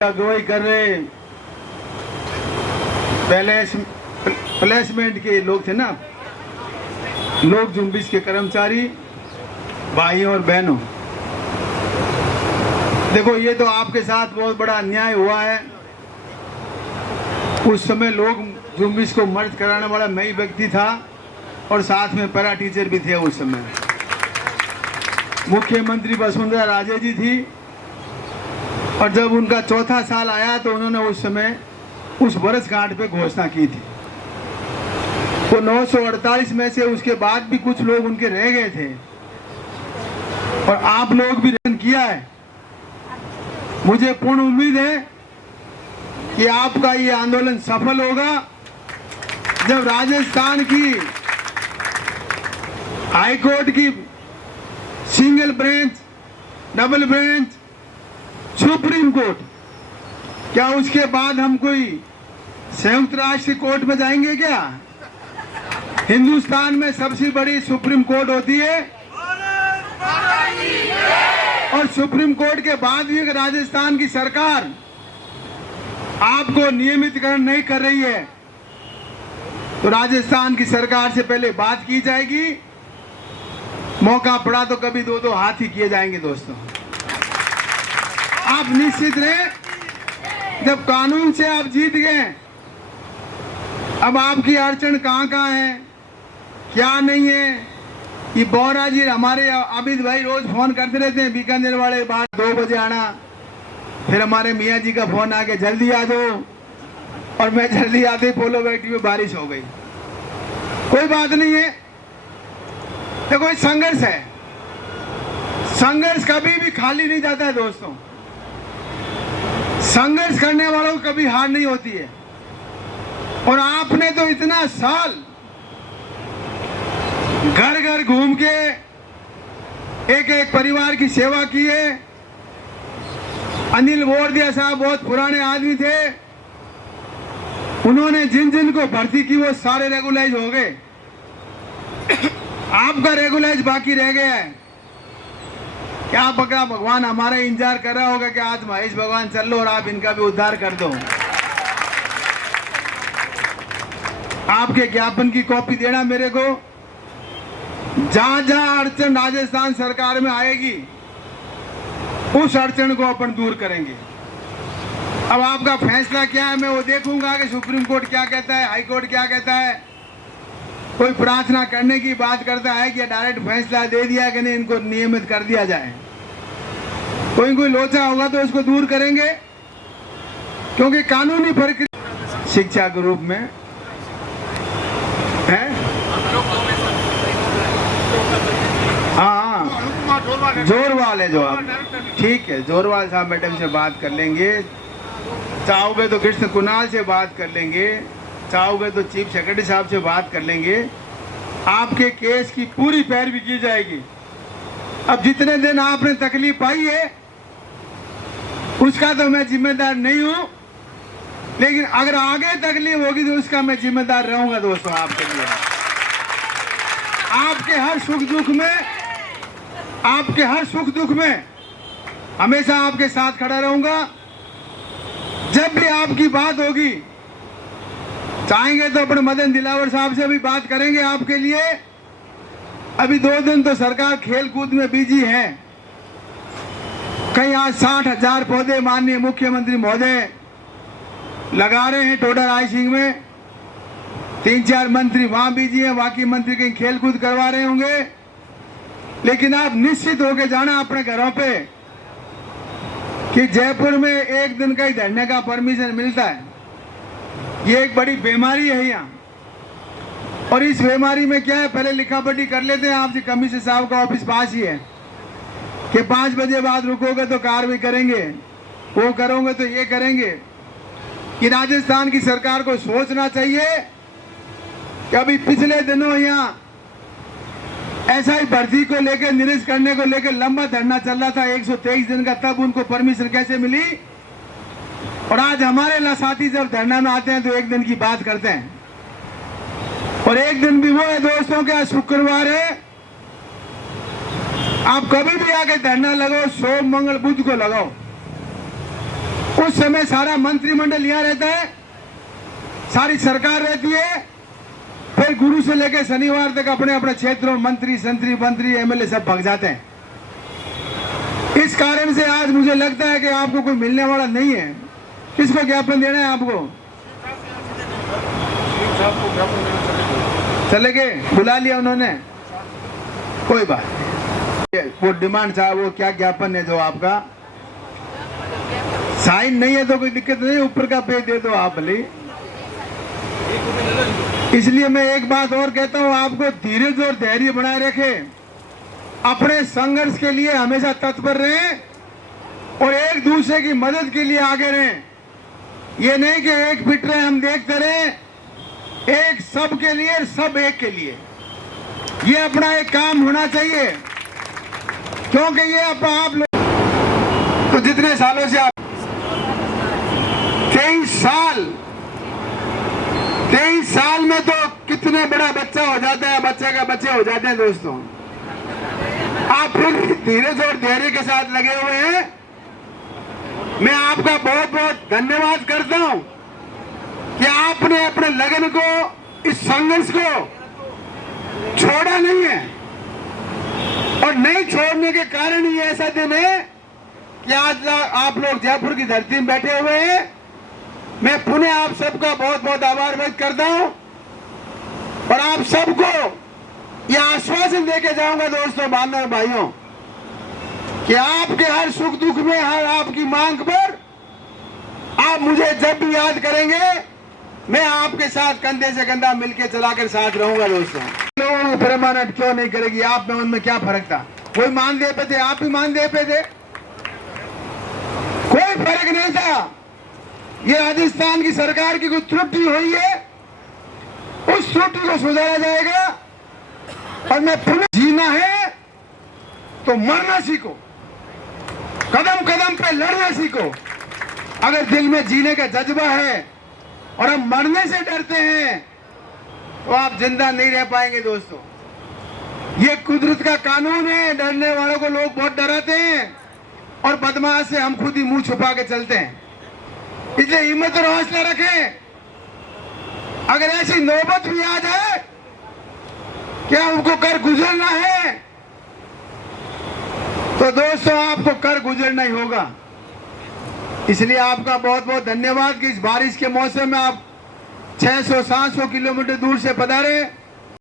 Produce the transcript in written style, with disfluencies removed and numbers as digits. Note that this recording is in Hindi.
अगुवाई कर रहे प्लेसमेंट के लोग थे ना, लोक जुम्बिश के कर्मचारी भाइयों और बहनों, देखो ये तो आपके साथ बहुत बड़ा अन्याय हुआ है। उस समय लोक जुम्बिश को मर्ज कराने वाला मैं ही व्यक्ति था और साथ में पैरा टीचर भी थे। उस समय मुख्यमंत्री वसुंधरा राजे जी थी और जब उनका चौथा साल आया तो उन्होंने उस समय उस वर्षगांठ पे घोषणा की थी। तो 948 में से उसके बाद भी कुछ लोग उनके रह गए थे और आप लोग भी रन किया है। मुझे पूर्ण उम्मीद है कि आपका ये आंदोलन सफल होगा। जब राजस्थान की हाईकोर्ट की single bench, double bench, supreme court, क्या उसके बाद हम कोई संयुक्त राष्ट्र कोर्ट में जाएंगे क्या? हिंदुस्तान में सबसे बड़ी सुप्रीम कोर्ट होती है और सुप्रीम कोर्ट के बाद भी अगर राजस्थान की सरकार आपको नियमितकरण नहीं कर रही है तो राजस्थान की सरकार से पहले बात की जाएगी। मौका पड़ा तो कभी दो हाथ ही किए जाएंगे। दोस्तों, आप निश्चित रहे, जब कानून से आप जीत गए, अब आपकी अड़चन कहाँ है, क्या नहीं है। ये बोरा जी हमारे आबिद भाई रोज फोन करते रहते हैं, बीकानेर वाले बात 2 बजे आना, फिर हमारे मियाँ जी का फोन आ गया जल्दी आ जाओ, और मैं जल्दी आते पोलो बैठी में बारिश हो गई। कोई बात नहीं है, देखो संघर्ष है, संघर्ष कभी भी खाली नहीं जाता है। दोस्तों, संघर्ष करने वालों को कभी हार नहीं होती है। और आपने तो इतना साल घर घर घूम के एक एक परिवार की सेवा की है। अनिल बोरदिया साहब बहुत पुराने आदमी थे, उन्होंने जिन जिन को भर्ती की वो सारे रेगुलाइज हो गए। आपका रेगुलाइज बाकी रह गया है। क्या पकड़ा भगवान हमारा इंतजार कर रहा होगा कि आज महेश भगवान चल लो और आप इनका भी उद्धार कर दो। आपके ज्ञापन की कॉपी देना मेरे को। जहां जहां अड़चन राजस्थान सरकार में आएगी उस अड़चन को अपन दूर करेंगे। अब आपका फैसला क्या है मैं वो देखूंगा कि सुप्रीम कोर्ट क्या कहता है, हाई कोर्ट क्या कहता है। कोई प्रार्थना करने की बात करता है कि डायरेक्ट फैसला दे दिया कि नहीं, इनको नियमित कर दिया जाए। कोई लोचा होगा तो उसको दूर करेंगे, क्योंकि कानूनी प्रक्रिया शिक्षा के रूप में है। हाँ, जोरवाल है जो आप, ठीक है, जोरवाल साहब मैडम से बात कर लेंगे। चाहोगे तो कृष्ण कुणाल से बात कर लेंगे, चाहोगे तो चीफ सेक्रेटरी साहब से बात कर लेंगे। आपके केस की पूरी पैरवी की जाएगी। अब जितने दिन आपने तकलीफ पाई है उसका तो मैं जिम्मेदार नहीं हूं, लेकिन अगर आगे तकलीफ होगी तो उसका मैं जिम्मेदार रहूंगा। दोस्तों, आपके लिए, आपके हर सुख दुख में हमेशा आपके साथ खड़ा रहूंगा। जब भी आपकी बात होगी, चाहेंगे तो अपने मदन दिलावर साहब से भी बात करेंगे आपके लिए। अभी 2 दिन तो सरकार खेल कूद में बिजी है। कहीं आज 60,000 पौधे माननीय मुख्यमंत्री महोदय लगा रहे हैं टोडा रायसिंह में। 3-4 मंत्री वहां बिजी हैं, बाकी मंत्री कहीं खेल कूद करवा रहे होंगे। लेकिन आप निश्चित होके जाना अपने घरों पे कि जयपुर में 1 दिन का ही धरने का परमिशन मिलता है। ये एक बड़ी बीमारी है यहाँ, और इस बीमारी में क्या है, पहले लिखा पढ़ी कर लेते हैं। आपसे कमिश्नर साहब का ऑफिस पास ही है कि 5 बजे बाद रुकोगे तो कार्रवाई करेंगे, वो करोगे तो ये करेंगे। कि राजस्थान की सरकार को सोचना चाहिए कि अभी पिछले दिनों यहाँ एसआई भर्ती को लेकर, निरस्त करने को लेकर लंबा धरना चल रहा था 123 दिन का, तब उनको परमिशन कैसे मिली। और आज हमारे साथी जब धरना में आते हैं तो 1 दिन की बात करते हैं, और 1 दिन भी वो है दोस्तों के शुक्रवार है। आप कभी भी आके धरना लगाओ, सोम मंगल बुध को लगाओ। उस समय सारा मंत्रिमंडल यहाँ रहता है, सारी सरकार रहती है, फिर गुरु से लेकर शनिवार तक अपने अपने क्षेत्रों में मंत्री एमएलए सब भाग जाते हैं। इस कारण से आज मुझे लगता है कि आपको कोई मिलने वाला नहीं है। किसको ज्ञापन देना है आपको? चले गए, बुला लिया उन्होंने, कोई बात नहीं। वो डिमांड था, वो क्या ज्ञापन है जो आपका साइन नहीं है तो कोई दिक्कत नहीं, ऊपर का पेज दे दो आप भले। इसलिए मैं एक बात और कहता हूं, आपको धीरज और धैर्य बनाए रखें, अपने संघर्ष के लिए हमेशा तत्पर रहें और एक दूसरे की मदद के लिए आगे रहें। ये नहीं कि एक फिट रहे हम देखते रहें, एक सब के लिए, सब एक के लिए, ये अपना एक काम होना चाहिए। क्योंकि ये आप लोग तो जितने सालों से आप 23 साल में तो कितने बड़ा बच्चा हो जाता है, बच्चे का बच्चे हो जाते हैं दोस्तों। आप फिर धीरज और धैर्य के साथ लगे हुए हैं। मैं आपका बहुत बहुत धन्यवाद करता हूं कि आपने अपने लगन को, इस संघर्ष को छोड़ा नहीं है, और नहीं छोड़ने के कारण ही ऐसा दिन है कि आज आप लोग जयपुर की धरती में बैठे हुए हैं। मैं पुनः आप सबका बहुत बहुत आभार व्यक्त करता हूं और आप सबको यह आश्वासन देके जाऊंगा दोस्तों, बहनों और भाइयों, कि आपके हर सुख दुख में, हर आपकी मांग पर आप मुझे जब भी याद करेंगे, मैं आपके साथ कंधे से कंधा मिलकर चलाकर साथ रहूंगा दोस्तों। लोगों को परमानेंट क्यों नहीं करेगी आप में, उनमें क्या फर्क था? कोई मानदेय पे थे, आप भी मानदेय पे थे, कोई फर्क नहीं था। ये राजस्थान की सरकार की कोई त्रुटि हुई है, उस त्रुटि को सुधारा जाएगा। और मैं पुनः जीना है तो मरना सीखो, कदम कदम पे लड़ना सीखो। अगर दिल में जीने का जज्बा है और हम मरने से डरते हैं तो आप जिंदा नहीं रह पाएंगे दोस्तों। ये कुदरत का कानून है, डरने वालों को लोग बहुत डराते हैं और बदमाश से हम खुद ही मुंह छुपा के चलते हैं। इसलिए हिम्मत और हौसला रखें। अगर ऐसी नौबत भी आ जाए कि हमको कर गुजरना है तो दोस्तों आपको कर गुजरना ही होगा। इसलिए आपका बहुत बहुत धन्यवाद कि इस बारिश के मौसम में आप 600-700 किलोमीटर दूर से पधारे।